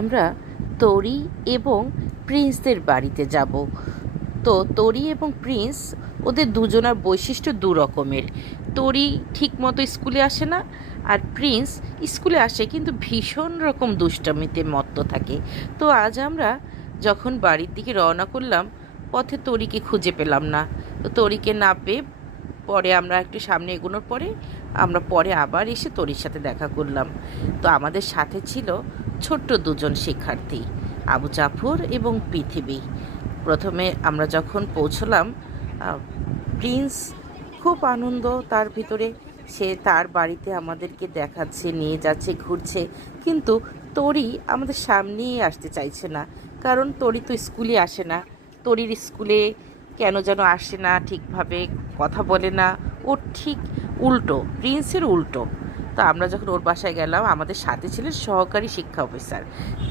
আমরা তরি এবং প্রিন্সদের বাড়িতে যাব। তো তরি এবং প্রিন্স, ওদের দুজনের বৈশিষ্ট্য দু রকমের। তরি ঠিক মতো স্কুলে আসে না, আর প্রিন্স স্কুলে আসে কিন্তু ভীষণ রকম দুষ্টামিতে মত্ত থাকে। তো আজ আমরা যখন বাড়ির দিকে রওনা করলাম, পথে তরিকে খুঁজে পেলাম না। তো তরিকে না পেয়ে পরে আমরা একটু সামনে এগোনোর পরে আমরা পরে আবার এসে তরির সাথে দেখা করলাম। তো আমাদের সাথে ছিল ছোট্ট দুজন শিক্ষার্থী, আবু জাফর এবং পৃথিবী। প্রথমে আমরা যখন পৌঁছলাম, প্রিন্স খুব আনন্দ তার ভিতরে, সে তার বাড়িতে আমাদেরকে দেখাচ্ছে, নিয়ে যাচ্ছে, ঘুরছে। কিন্তু তরি আমাদের সামনেই আসতে চাইছে না, কারণ তরি তো স্কুলে আসে না। তরির স্কুলে কেন যেন আসে না, ঠিকভাবে কথা বলে না, ওর ঠিক উল্টো, প্রিন্সের উল্টো। তো আমরা যখন ওর বাসায় গেলাম, আমাদের সাথে ছিলেন সহকারী শিক্ষা অফিসার।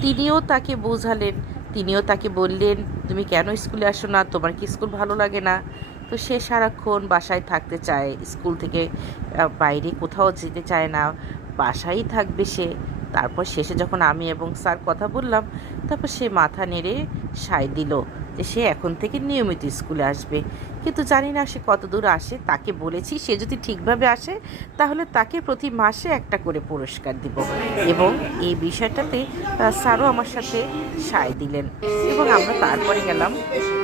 তিনিও তাকে বোঝালেন, তিনিও তাকে বললেন, তুমি কেন স্কুলে আসো না, তোমার কি স্কুল ভালো লাগে না? তো সে সারাক্ষণ বাসায় থাকতে চায়, স্কুল থেকে বাইরে কোথাও যেতে চায় না, বাসায়ই থাকবে সে। তারপর শেষে যখন আমি এবং স্যার কথা বললাম, তারপর সে মাথা নেড়ে সায় দিল যে সে এখন থেকে নিয়মিত স্কুলে আসবে। কিন্তু জানি না সে কত দূর আসে। তাকে বলেছি সে যদি ঠিকভাবে আসে তাহলে তাকে প্রতি মাসে একটা করে পুরস্কার দিব, এবং এই বিষয়টাতে স্যারও আমার সাথে সায় দিলেন। এবং আমরা তারপরে গেলাম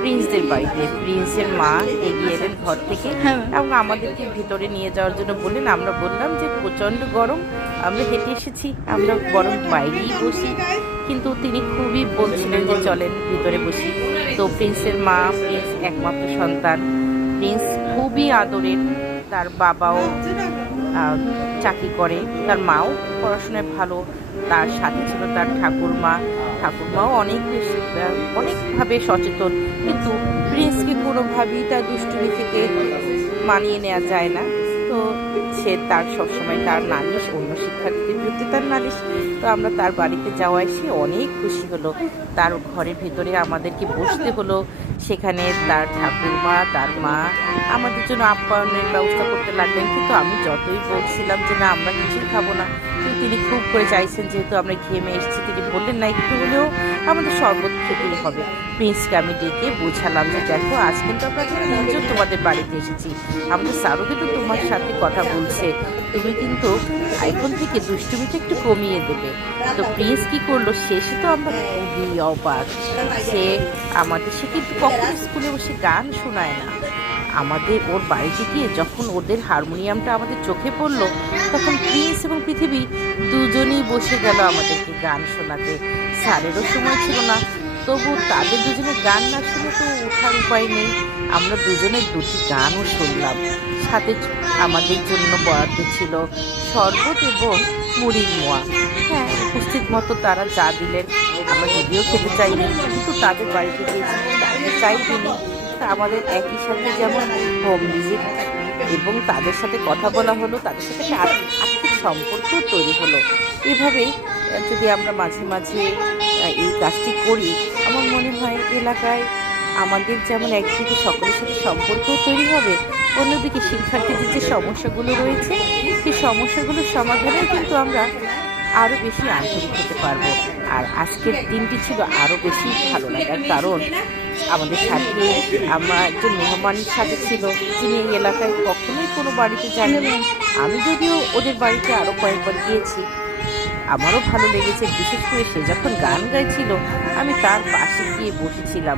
প্রিন্সদের বাড়িতে। প্রিন্সের মা এগিয়ে এলেন ঘর থেকে এবং আমাদেরকে ভিতরে নিয়ে যাওয়ার জন্য বললেন। আমরা বললাম যে প্রচণ্ড গরম, আমরা হেঁটে এসেছি, আমরা বরং বাইরেই বসি। কিন্তু তিনি খুবই বলছিলেন যে চলেন ভিতরে বসি। তো প্রিন্সের মা, প্রিন্স একমাত্র সন্তান, প্রিন্স খুবই আদরের। তার বাবাও চাকরি করে, তার মাও পড়াশোনায় ভালো, তার সাথে ছিল তার ঠাকুরমা। ঠাকুরমাও অনেকভাবে সচেতন, কিন্তু প্রিন্সকে কোনোভাবেই তার দুষ্টুমি থেকে মানিয়ে নেওয়া যায় না। তো সে তার সবসময় তার নালিশ, অন্য শিক্ষার্থীদের বিরুদ্ধে তার নালিশ। তো আমরা তার বাড়িতে যাওয়ায় সে অনেক খুশি হলো। তার ঘরের ভেতরে আমাদেরকে বসতে হলো। সেখানে তার ঠাকুরমা, তার মা আমাদের জন্য আপ্যায়নের ব্যবস্থা করতে লাগলেন। কিন্তু আমি যতই বলছিলাম যে না, আমরা কিছুই খাবো না, কিন্তু তিনি খুব করে চাইছেন, যেহেতু আমরা ঘেমে এসেছি, তিনি বললেন না, একটু হলেও আমাদের শরবত খেতেই হবে। প্রিন্সকে আমি ডেকে বোঝালাম যে দেখো, আজ কিন্তু আমরা তিনজন তোমাদের বাড়িতে এসেছি, আমাদের স্যারও কিন্তু তোমার সাথে কথা বলছে, তুমি কিন্তু এখন থেকে দুষ্টুমিটা একটু কমিয়ে দেবে। তো প্রিন্স কি করলো, শেষে তো আমরা খুবই অবাক। সে কিন্তু কখনো স্কুলে বসে গান শোনায় না। আমাদের ওর বাড়িতে গিয়ে যখন ওদের হারমোনিয়ামটা আমাদের চোখে পড়লো, তখন প্রিন্স এবং পৃথিবী দুজনেই বসে গেল আমাদেরকে গান শোনাতে। স্যারেরও সময় ছিল না, তবু তাদের দুজনের গান না শুনে তো ওঠার উপায় নেই। আমরা দুজনের দুটি গানও শুনলাম। সাথে আমাদের জন্য বরাদ্দ ছিল শরবত এবং মুড়ির মোয়া। হ্যাঁ, উপস্থিত মতো তারা যা দিলেন, আমরা যদিও খেতে চাইনি, কিন্তু তাদের বাড়িতে গিয়েছি, তাদের চাইনি। আমাদের একই সাথে যেমন হোম ভিজিট এবং তাদের সাথে কথা বলা হলো, তাদের সাথে একটা আর্থিক সম্পর্ক তৈরি হলো। এভাবেই যদি আমরা মাঝে মাঝে এই কাজটি করি, আমার মনে হয় এলাকায় আমাদের যেমন একদিকে সকলের সাথে সম্পর্কও তৈরি হবে, অন্যদিকে শিক্ষার্থীদের যে সমস্যাগুলো রয়েছে, সেই সমস্যাগুলোর সমাধানেও কিন্তু আমরা আরও বেশি আন্তরিক হতে পারবো। আর আজকের দিনটি ছিল আরও বেশি ভালো লাগার কারণ, আমাদের সাথে আমার একজন মেহমানের সাথে ছিল, যিনি এই এলাকায় কখনোই কোনো বাড়িতে যাননি। আমি যদিও ওদের বাড়িতে আরও কয়েকবার গিয়েছি, আমারও ভালো লেগেছে। বিশেষ করে সে যখন গান গাইছিল, আমি তার পাশে গিয়ে বসেছিলাম।